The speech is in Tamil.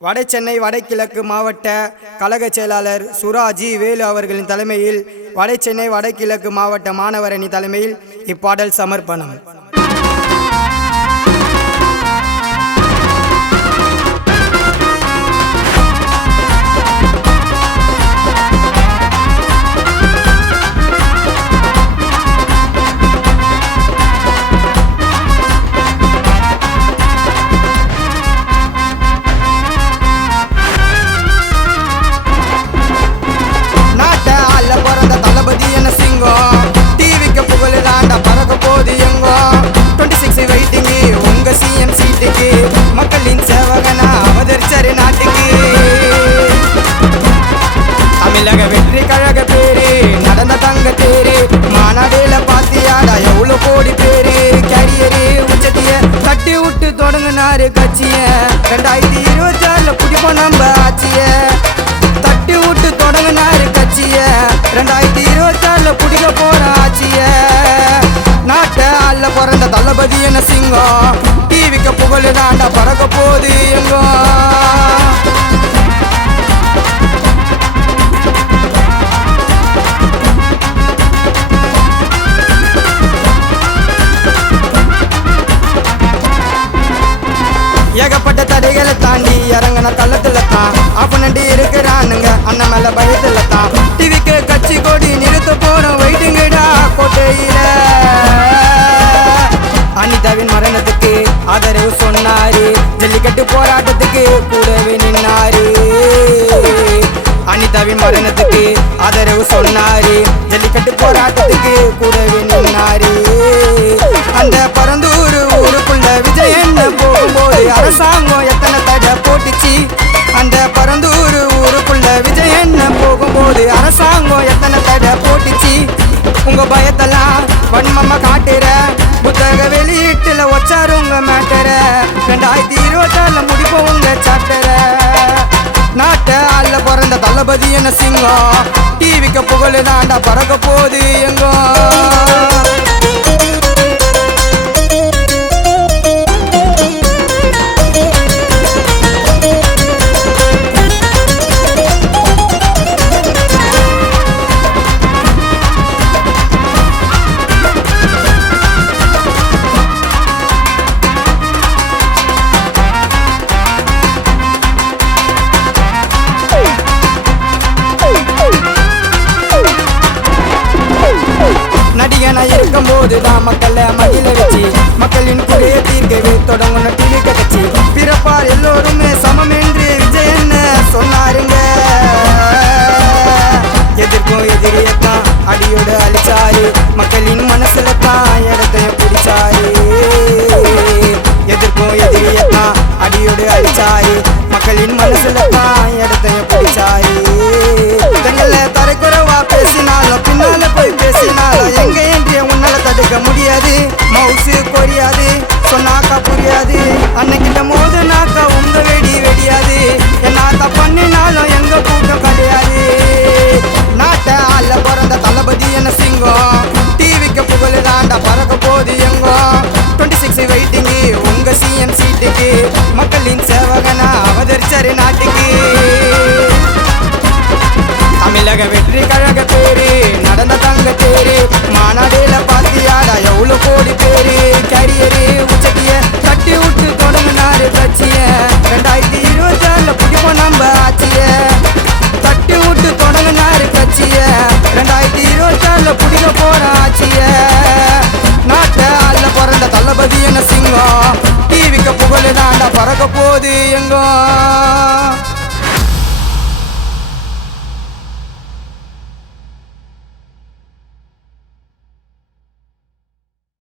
வடசென்னை வடகிழக்கு மாவட்ட கழக செயலாளர் சுராஜி வேலு அவர்களின் தலைமையில் வடசென்னை வடகிழக்கு மாவட்ட மாணவர் அணி தலைமையில் இப்பாடல் சமர்ப்பணம். டிவிக்கு புகழ் தாண்டா பறக்க போது எங்கோ 26 வெயிட்டிங்கு உங்க சிஎம் சீட்டுக்கு மக்களின் சேவகனா அவதரிச்சாரு நாட்டுக்கு. தமிழக வெற்றி கழக பேரு நடந்த தங்க தேரு மாநாடுல பாத்தியாடா எவ்வளவு கோடி பேரு. கேரியரு உச்சத்திய தட்டி விட்டு தொடங்கினாரு கட்சிய 2026 புடிப்போம் நம்ம ஆட்சிய. தட்டி விட்டு தொடங்கினாரு கட்சிய 2026 புடிக்க போற ஆட்சிய. நாட்டை அல்ல பிறந்த தளபதி என்ன சிங்கம் டிவிக்கு புகழ் தாண்டா பறக்க போது எங்கோ. ஏகப்பட்ட தடைகளை தாண்டி இறங்கின தள்ளத்துல தான் அப்பனண்டி இருக்கிறானுங்க அண்ணன் மேல பயத்துல தான். டிவிக்கு கட்சி கொடி நிறுத்த போறோம் வெயிட்டிங்கடா கோட்டையில. அனிதாவின் மரணத்துக்கு ஆதரவு சொன்னாரு ஜல்லிக்கட்டு போராட்டத்துக்கு கூடவே நின்னாரு. அனிதாவின் மரணத்துக்கு ஆதரவு சொன்னாரு ஜல்லிக்கட்டு போராட்டத்துக்கு கூடவே நின்னாரு. அந்த பரந்தூர் ஊருக்குள்ள விஜய் என்ன போகும்போது அரசாங்கம் எத்தனை தடை போட்டுச்சு. அந்த பரந்தூர் ஊருக்குள்ள விஜய் என்ன போகும்போது அரசாங்கம் எத்தனை தடை போட்டுச்சு. உங்க பயத்தெல்லாம் வன்மமா காட்டுற புத்தக வெளியீட்டுல வச்சாரு உங்க மேட்டர 2026 முடிப்போம் உங்க சாப்டர. நாட்டை அல்ல பிறந்த தளபதி என்ன சிங்கம் டிவிக்கு புகழ் தாண்டா பறக்க போது எங்கோ. நடிகனா இருக்கும் போதுதான் மக்களை மகிழ வச்சு மக்களின் குறைய தீர்க்கவே தொடங்கணும் டிவி கட்சி. பிறப்பார் எல்லோருமே சமம் என்று விஜய் என்ன சொன்னாருங்க. எதிர்க்கும் எதிரியத்தான் அடியோடு அழிச்சாரு மக்களின் மனசுல தான் இடத்தையும் பிடிச்சாரு. எதிர்க்கும் எதிரியத்தான் அடியோடு அழிச்சாரு மக்களின் மனசுல தான் இடத்தையும் பிடிச்சாரு. தங்கள தரைக்குறவா பேசினாலும் பின்னால போய் பேசினாலும் எங்க என்று உன்னால தடுக்க முடியாது. மவுசு கொரியாது சொன்னாக்கா புரியாது அன்னைக்கிட்ட மோது நாக்கா உங்க வெடி வெடியாது. என்னாத்த பண்ணினாலும் எங்க கூட்டம் கிடையாது. நாட்டை அல்ல பிறந்த தளபதி என்ன சிங்கம் டிவிக்கு புகழ் தாண்டா பறக்க போது எங்கோ. 26 வெயிட்டிங்கு உங்க சிஎம் சீட்டுக்கு மக்களின் சேவகனா அவதரிச்சாரு நாட்டுக்கு. தமிழக வெற்றி கழக பேரு நடந்த தங்க தேரு மாநாடுல பாத்தியாடா எவ்வளவு கோடி பேரு. கேரியரு உச்சத்திய தட்டி விட்டு தொடங்கினாரு கட்சிய 2026 புடிப்போம் நம்ம ஆட்சிய. தட்டி விட்டு தொடங்கினாரு கட்சிய 2026 புடிக்க போற ஆட்சிய. நாட்டை அல்ல பிறந்த தளபதி என்ன சிங்கம் டிவிக்கு புகழ் தாண்டா பறக்க போது எங்கோ.